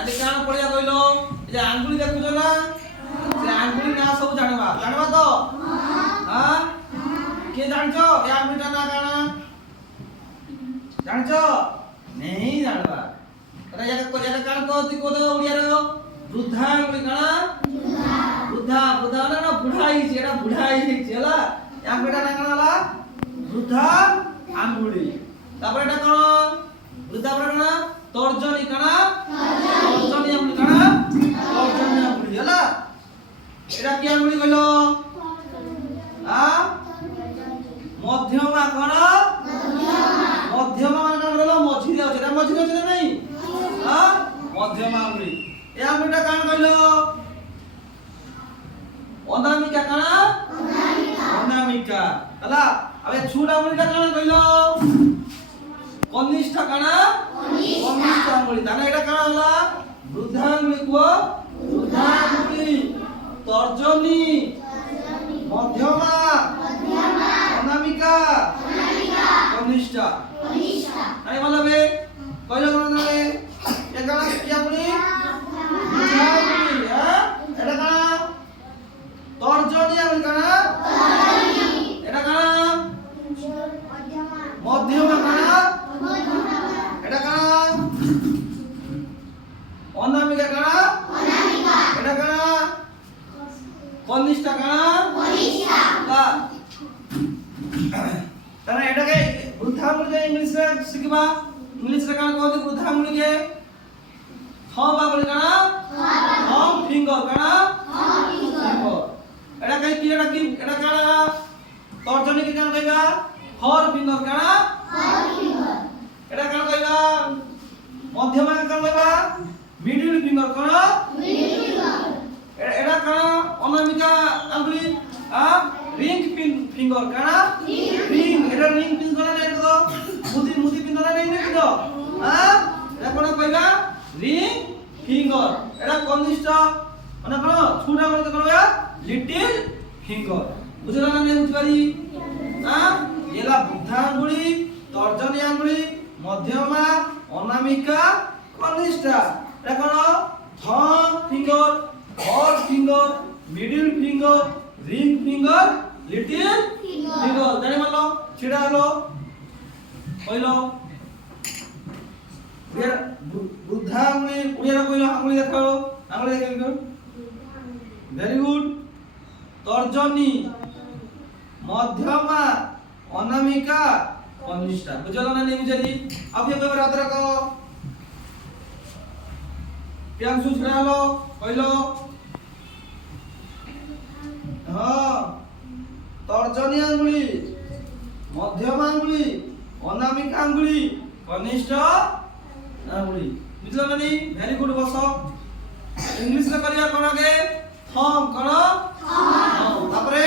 आज कान पड़िया कहलो जे आंगुली देखुछ ना से आंगुली ना सब जानवा तो हां के जानछो ए आंगुलीटा ना काना जानछो नहीं जानवा अरे या कान को दो उड़िया रो वृद्धा आंगुली काना वृद्धा ना बुढ़ाई छेड़ा बुढ़ाई छेला या बेटा ना काना वृद्धा आंगुली तापर এটা কোন वृद्धा पर काना तर्जनी काना तर्जनी आंगुली काना तर्जनी आंगुली हला এটা কি আঙ্গুলি কইলো মধ্যমা কোন মধ্যমা মানে কোন হলো মঝি দাও এটা মঝি দাও না নাই মধ্যমা আঙ্গুলি এই আঙ্গুলিটা কান কইলো অনামিকা কানা অনামিকা হলা আবে ছোট আঙ্গুলিটা কান কইলো কনিষ্ঠ কানা কনিষ্ঠ আঙ্গুলি তাহলে এটা কানা হলা বৃদ্ধা আঙ্গুলি কো বৃদ্ধা আঙ্গুলি তর্জনী মধ্যমা অনামিকা কনিষ্ঠ আরে বলবে কইলো না রে এটা কি আঙ্গুলি বৃদ্ধা আঙ্গুলি হ্যাঁ এটা কানা তর্জনী আঙ্গুলি কানা এটা কানা মধ্যমা কানা এটা কানা অনামিকা কানা এটা কানা কনিষ্ঠ কানা কা তাহলে এটাকে বৃদ্ধা আঙ্গুলিকে ইংলিশে শিখবা ইংলিশে কানা কহতে বৃদ্ধা আঙ্গুলিকে থম আঙ্গুলি কানা থম ফিঙ্গার কানা থম ফিঙ্গার এটা কি এটা কানা তর্জনী কি কানা কইবা ফর ফিঙ্গার কানা ফর ফিঙ্গার এটা কানা কইবা মধ্যমা কানা কইবা মিডল ফিঙ্গার কানা মিডল ফিঙ্গার এটা কানা অনামিকা আঙ্গুলি রিং ফিঙ্গার কানা রিং এটা রিং ফিঙ্গার না এটা মুদি ফিঙ্গার না এটা এটা কোন কইবা রিং ফিঙ্গার এটা কনিষ্ঠ মানে কোন ছোট বলতে কইবা লিটল ফিঙ্গার বুঝলা না বুঝতে পারি এলা বৃদ্ধা আঙ্গুলি তর্জনী আঙ্গুলি মধ্যমা অনামিকা কনিষ্ঠ এটা কোন থাম finger for finger middle finger ring finger little finger জানি মানলো সেটা হলো কইলো বৃদ্ধা আঙ্গুলি উড়িয়া কইলো আঙ্গুলি দেখাও আঙ্গুলি দেখাও ভেরি গুড তর্জনী মধ্যমা অনামিকা কনিষ্ঠ বুঝলো না নেই বুঝালি আপনি একবার রাত রাখো প্রিয়াংশু ছেড়ে হলো কইলো হ্যাঁ তর্জনী আঙ্গুলি মধ্যমা আঙ্গুলি অনামিকা আঙ্গুলি কনিষ্ঠ আঙ্গুলি বুঝলো না নেই ভেরি গুড বসো ইংলিশ রে করিয়া কোন আগে থম কোন থম তারপরে